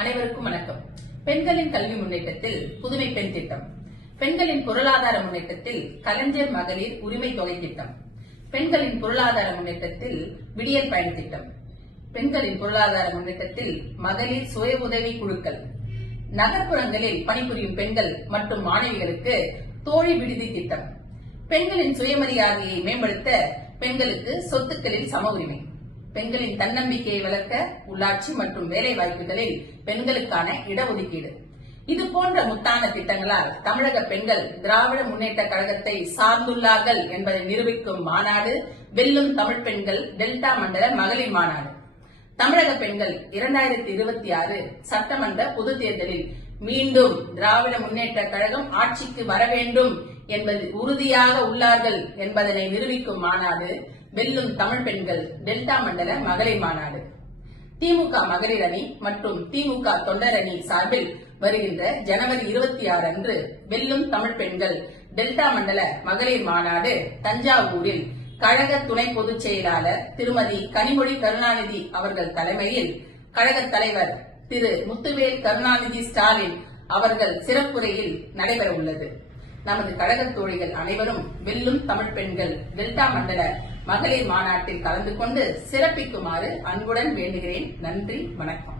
அனைவருக்கும் வணக்கம். பெண்களின் கல்வி முன்னேற்றத்தில் புதுமை பெண் திட்டம், பெண்களின் பொருளாதார முன்னேற்றத்தில் கலைஞர் மகளிர் உரிமை தொகை திட்டம், பெண்களின் பொருளாதார முன்னேற்றத்தில் விடியல் பயண திட்டம், பெண்களின் பொருளாதார முன்னேற்றத்தில் மகளிர் சுய உதவி குழுக்கள், நகர்ப்புறங்களில் பணிபுரியும் பெண்கள் மற்றும் மாணவிகளுக்கு தோழி விடுதி திட்டம், பெண்களின் சுயமரியாதையை மேம்படுத்த பெண்களுக்கு சொத்துக்களில் சம உரிமை, பெண்களின் தன்னம்பிக்கையை வளர்க்க உள்ளாட்சி மற்றும் வேலை வாய்ப்புகளில் பெண்களுக்கான இடஒதுக்கீடு. இது போன்ற முத்தான திட்டங்களால் தமிழக பெண்கள் திராவிட முன்னேற்ற கழகத்தை சார்ந்துள்ளார்கள் என்பதை நிரூபிக்கும் மாநாடு வெல்லும் தமிழ் பெண்கள் டெல்டா மண்டல மகளிர் மாநாடு. தமிழக பெண்கள் 2026 சட்டமன்ற பொது தேர்தலில் மீண்டும் திராவிட முன்னேற்ற கழகம் ஆட்சிக்கு வர வேண்டும் என்பது உறுதியாக உள்ளார்கள் என்பதனை நிரூபிக்கும் மாநாடு வெல்லும் தமிழ் பெண்கள் டெல்டா மண்டல மகளிர் மாநாடு. திமுக மகளிர் அணி மற்றும் திமுக தொண்டர் அணி சார்பில் வருகின்ற ஜனவரி 26 அன்று வெல்லும் தமிழ் பெண்கள் டெல்டா மண்டல மகளிர் மாநாடு தஞ்சாவூரில் கழக துணை பொதுச் செயலாளர் திருமதி கனிமொழி கருணாநிதி அவர்கள் தலைமையில் கழக தலைவர் திரு முத்துவேல் கருணாநிதி ஸ்டாலின் அவர்கள் சிறப்புரையில் நடைபெற உள்ளது. நமது கழக தோழிகள் அனைவரும் வெல்லும் தமிழ் பெண்கள் டெல்டா மண்டல மகளிர் மாநாட்டில் கலந்து கொண்டு சிறப்பிக்குமாறு அன்புடன் வேண்டுகிறேன். நன்றி, வணக்கம்.